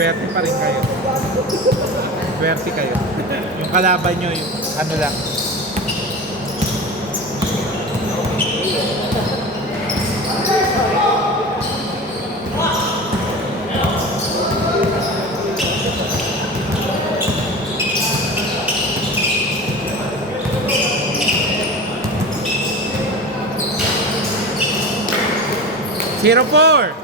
Swerte pa rin kayo. Swerte kayo. Yung kalaban nyo, yung ano lang. Zero 4.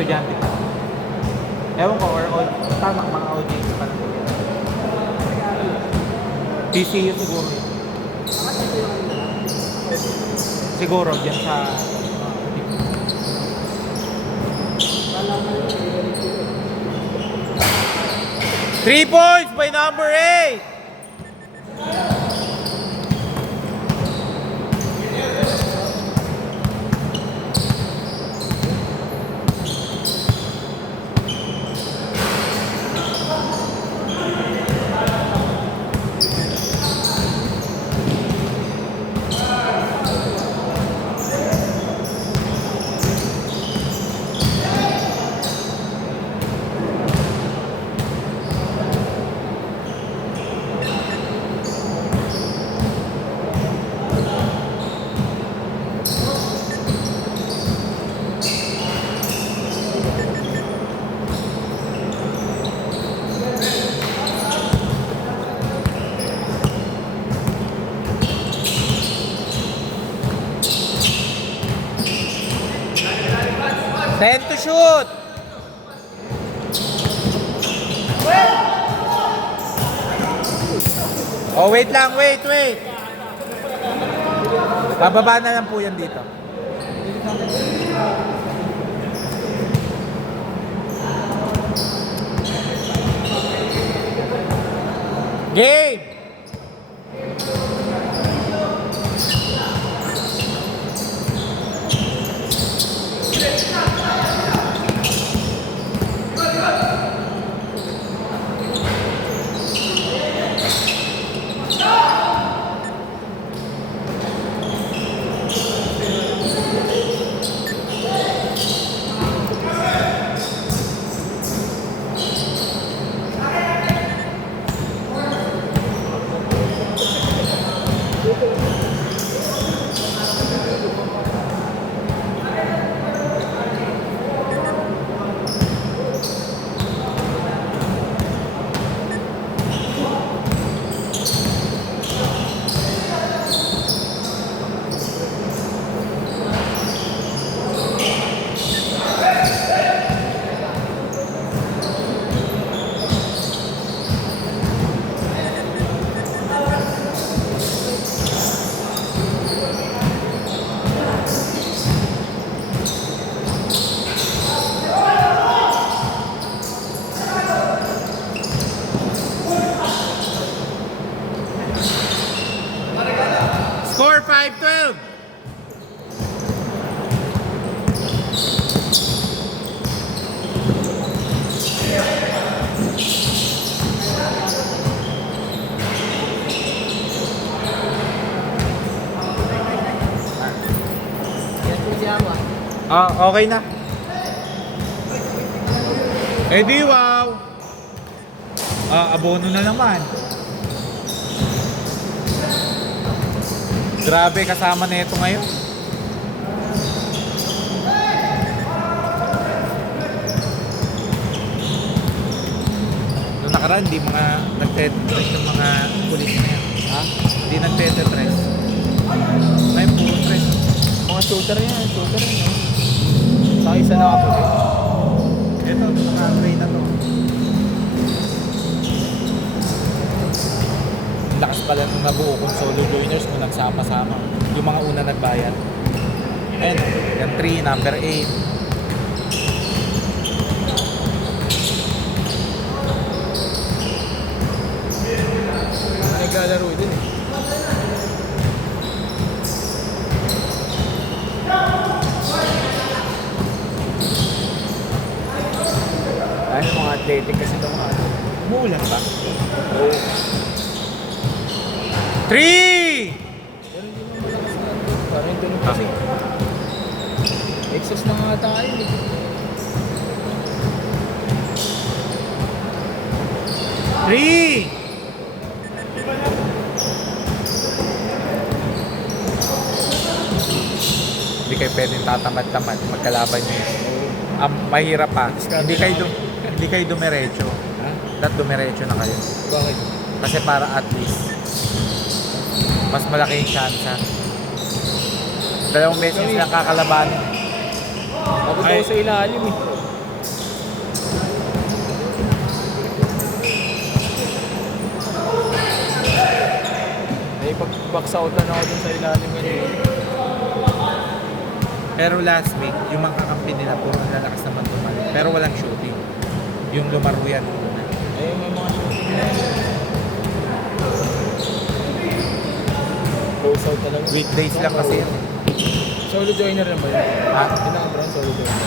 Estudyante pa. Ewan ko, or tama mga OJT pa lang. PCU siguro. Siguro, dyan sa... 3 points by number 8! Ten to shoot! Oh, wait lang, wait. Bababa na lang po yan dito. Game! Score 5-12. Okay na. Eh di wow. Abono na naman. Grabe, kasama na ito ngayon. Noong nakaraan, hindi mga nagtetress yung mga pulis na yan. Ha? Hindi nagtetress. Ngayon, puro stress. Mga shooter yan, no? Sa isa na ako din. Ito, naka-tray na to. Lakas pala nung nabuo kong solo joiners nung nagsama-sama. Yung mga una nagbayad. Ayan, yan 3, number 8. athletic kasi itong ano. Umuulan ba? Oo. 3! Pero hindi naman malakas na ano. Parang yung tunog kasi. Exhaust na nga tayo eh. 3! Hindi kayo pwedeng tatamad-tamad magkalaban nyo. Mahirap pa. Hindi kayo dumiretso. Ha? Dapat dumiretso na kayo. Bakit? Kasi para at least mas malaki yung chance. 2 beses lang kakalabanin. Abot Ay. ako sa ilalim eh. Ay, pag-box out na ako dun sa ilalim kanina. Pero last week, yung mga kakampi nila puro lalakas naman tumalik. Pero walang shooting. Yung lumaro yan. Ay, may mga shooting na yun. Close out talaga. Weekdays lang kasi yan. Solo joiner na ba yun? Ha? Pinaka-brown solo joiner.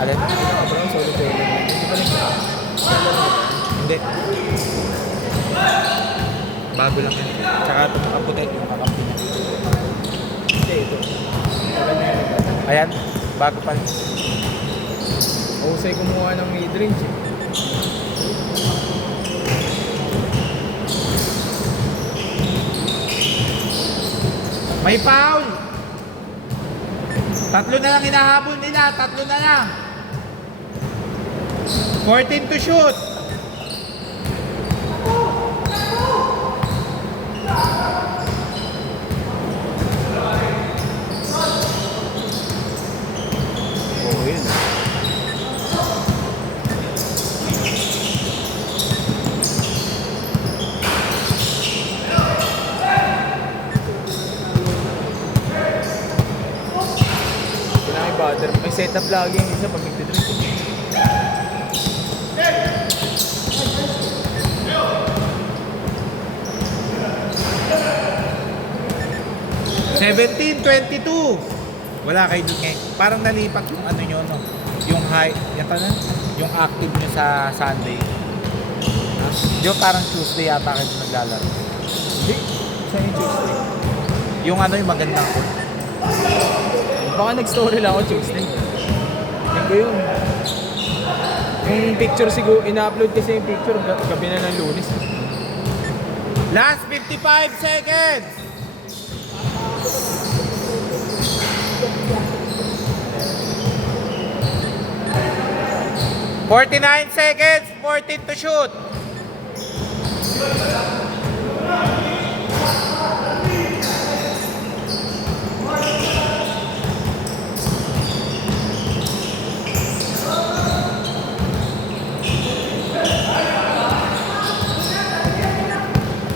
Alin? Pinaka-brown solo joiner. Hindi pa rin. Hindi. Bago lang yan. Tsaka ito makaputet yung kakampi niya. Hindi, ito. Ayan, bago pa rin. Husay kumuha ng mid-range eh. May foul! 3 na lang hinahabol nila. 3 na lang. 14 to shoot. Oo, yun. Kailangan butter. May setup lagi yung isa pag nagtidrink. 17-22. Wala kayo dun ngayon. Parang nalipat yung ano nyo, no? Yung high, yan pa na? Yung active nyo sa Sunday. Ha? Di ba parang Tuesday yata kayo naglalaro? Hindi. Sa yung Tuesday. Yung ano yung magandang court. Baka nag-story lang ako Tuesday. Yan ko yun. Yung picture siguro, ina-upload kasi yung picture gabi na ng Lunes. Last 55 seconds! "49 seconds, 14 to shoot."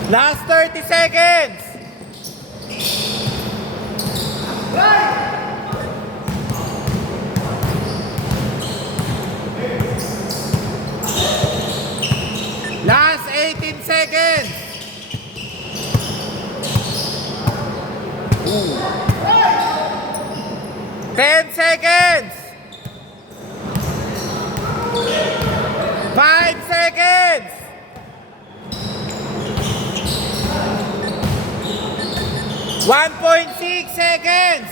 Last 30 seconds. Last 18 seconds. Ooh. 10 seconds. 5 seconds. 1.6 seconds.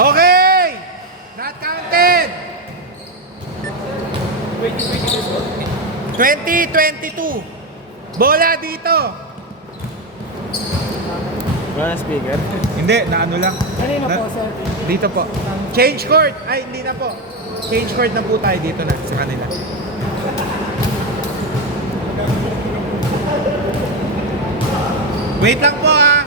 Okay. Not counted. 20-22. Bola dito. Wala na speaker. Hindi, na ano lang. Kanina po, sir. Dito po. Change court. Ay, hindi na po. Change court na po tayo dito na sa kanila. Wait lang po ah.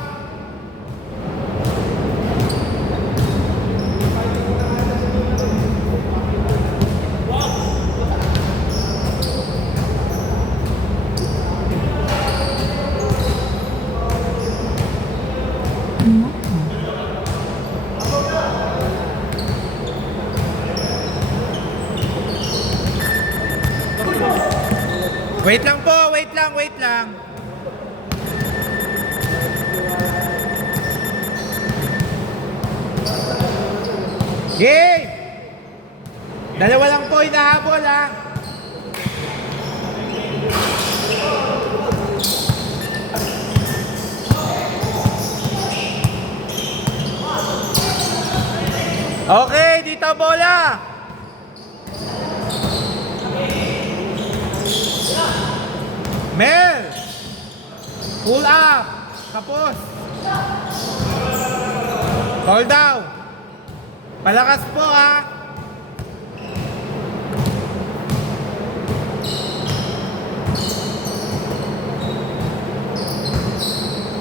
Wait lang po, wait lang, wait lang. Game! Dalawa lang po hinahabol ha. Okay, dito ang bola. Mel. Pull up. Kapos. Call down. Palakas po ha.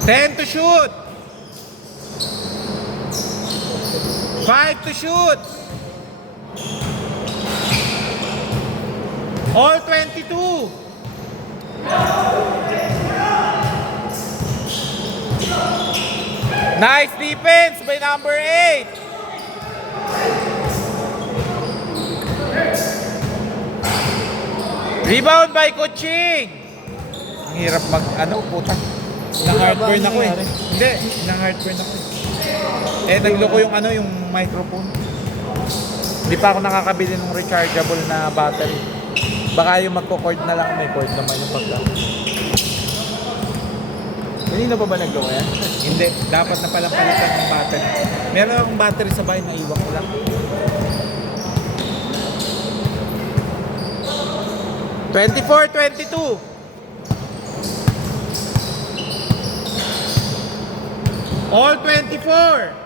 Ten to shoot. 5 to shoot. All 22. Nice defense by number 8. Rebound by Kuching. Ang hirap mag puta. Nang-heartburn ako eh. Hindi, nang-heartburn ako. Nagloko yung yung microphone. Hindi pa ako nakakabili ng rechargeable na battery. Baka yung magko-cord na lang, may cord naman yung pagka. Kanina pa ba nagloko yan? Hindi, dapat na palang palitan ng battery. Meron akong battery sa bahay, naiwan ko lang. (24-22) All 24.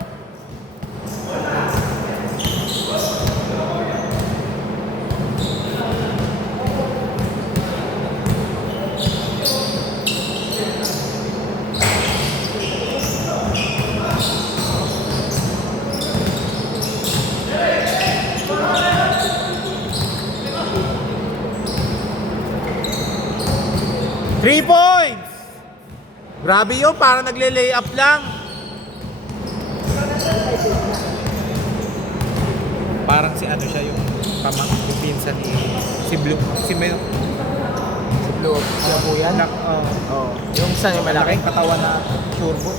Three points! Grabe yun, parang nagle-lay up lang. Parang si siya yung yung pinsan ni si Blue. Si Mel. Si Blue. Siya po yan? Yung saan yung malaki? Malaking katawan na turbo.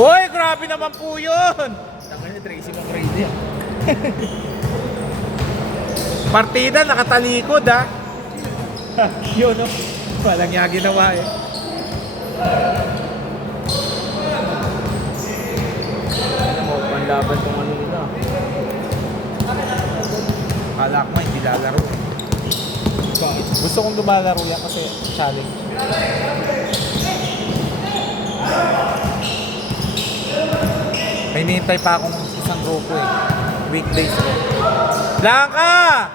Uy, grabe naman po yun! Tangin na Tracy McGrady ah. Partida, nakatalikod ha. Yun no? Walang niya ginawa eh. Ano mo, panlaban tong nila. Kala ko hindi lalaro eh. Gusto kong lumalaro yan kasi challenge. May nihintay pa akong isang grupo eh. Weekdays ko. Blanca!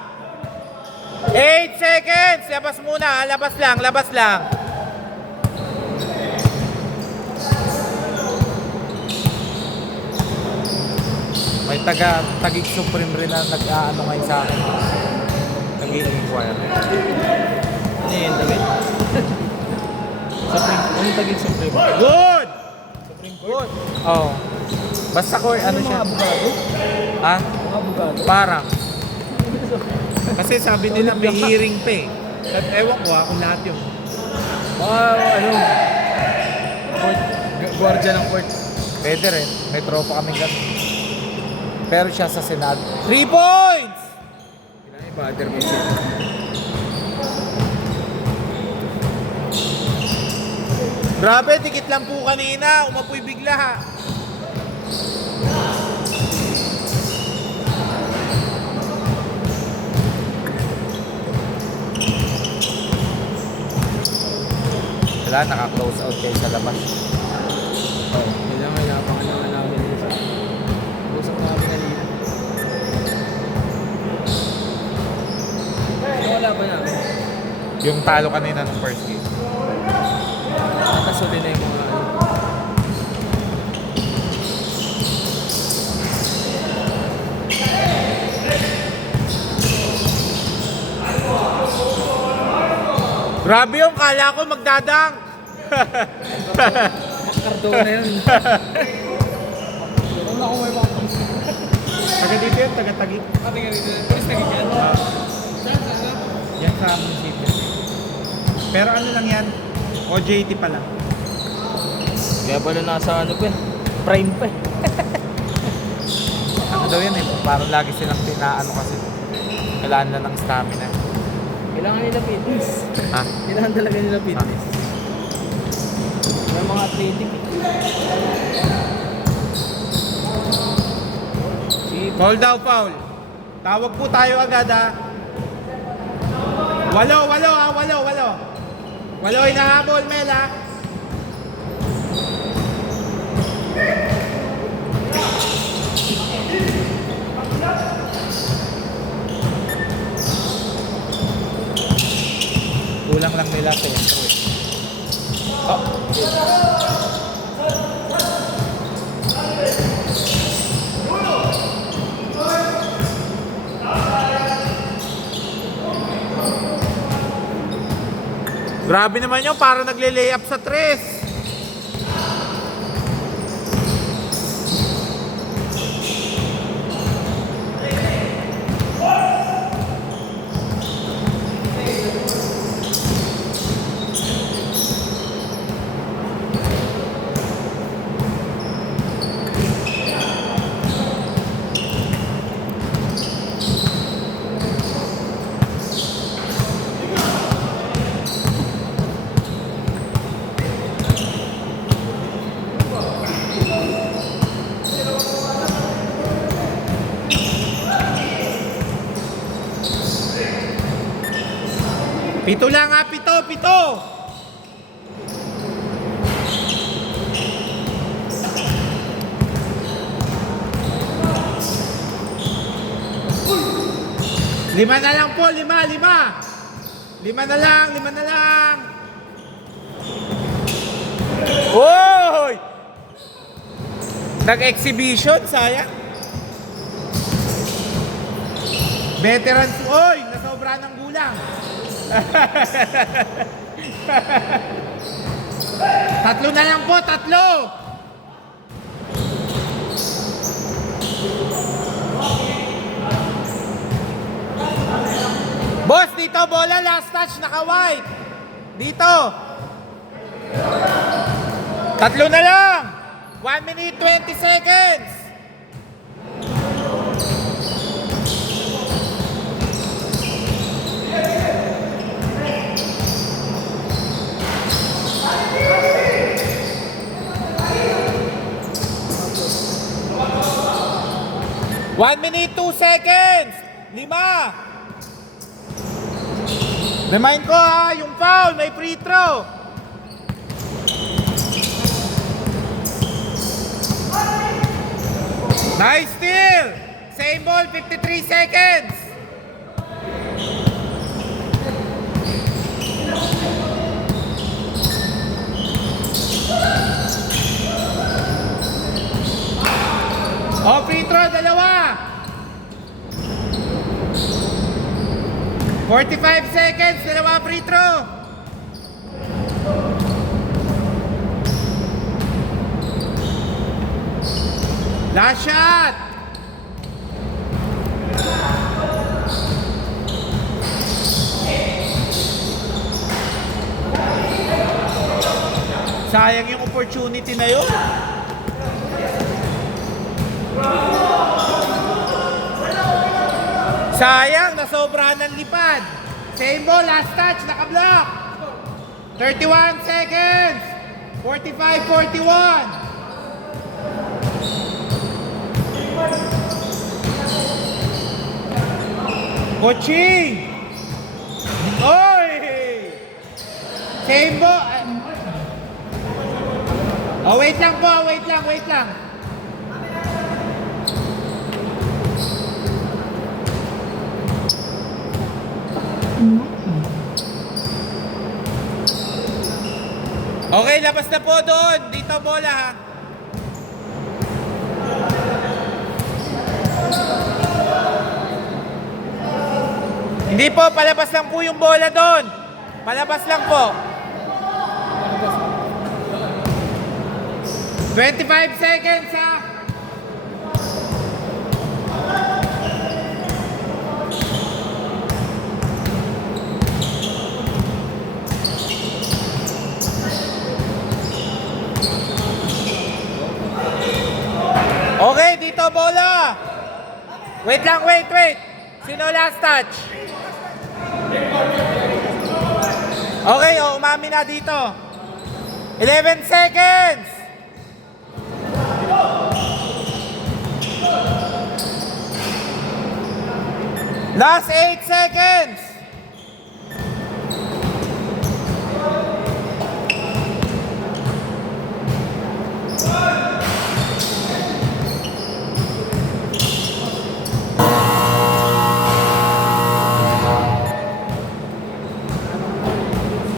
8 seconds! Labas muna, labas lang, labas lang. May Tagig Supreme rin na nag-aano ngayon sa akin. Nag-i-inquire. Ano yun, David? Supreme. Anong Tagig Supreme? Good! Supreme Court? Oh. Basta ko, ano siya? Mga abogado? Ha? Mga abogado? Parang. Kasi sabi nila may hearing pa eh. At ewan ko kung lahat yung Court. Guardia ng court. pwede rin. May tropa kaming ganun. Pero siya sa Senado. 3 points! Father mo siya. Grabe, dikit lang po kanina. Umapoy bigla ha. Wala, naka-close out kayo sa labas. Kailangan napangalangan namin yun sa usap namin kanina. Ano wala ba namin? Yung talo kanina ng first game. Nakasuli na yung mga Grabe yung kala ko magdadang. Cardona yun. Ano ako may mga Taga dito yun, taga-Tagig. Pulis Tagig yan? Yan sa munisipyo. Pero ano lang yan, OJT pa lang. Kaya pala nasa ano pa eh. Prime pa eh. Ano daw yan eh. Parang lagi silang pinaano kasi. Kailangan na ng stamina. Kailangan nila fitness. Ha? Kailangan talaga nila fitness. May mga athletic eh. Foul daw, foul. Tawag po tayo agad ha. Walo ha, walo. Walo hinahabol, Mel ha. Kulang lang nila sa intro eh. Oh. Grabe naman yun, para nagle-layup sa tres. Pito lang ha, pito! Lima na lang po, lima! Lima na lang! Oy! Nag-exhibition, sayang. Veterans, oy! Nasobra ng gulang. Tatlo na lang po, tatlo! Boss, dito bola, last touch, naka-white. Dito. Tatlo na lang. 1 minute, 20 seconds. One minute, 2 seconds. 5. Remind ko ha, yung foul, may free throw. Nice steal. Same ball, 53 seconds. Oh, free throw, dalawa. 45 seconds, dalawa free throw. Last shot. Sayang yung opportunity na yun. Sayang, nasobrahan ng lipad. Same ball, last touch, naka-block. 31 seconds. 45-41. Coaching! Oy! Same ball. Oh, wait lang po, wait lang. Okay, labas na po doon. Dito bola ha. Hindi po, palabas lang po yung bola doon. Palabas lang po. 25 seconds ha. Okay, dito bola. Wait lang, wait. Sino last touch? Okay, umami na dito. 11 seconds! Last 8 seconds!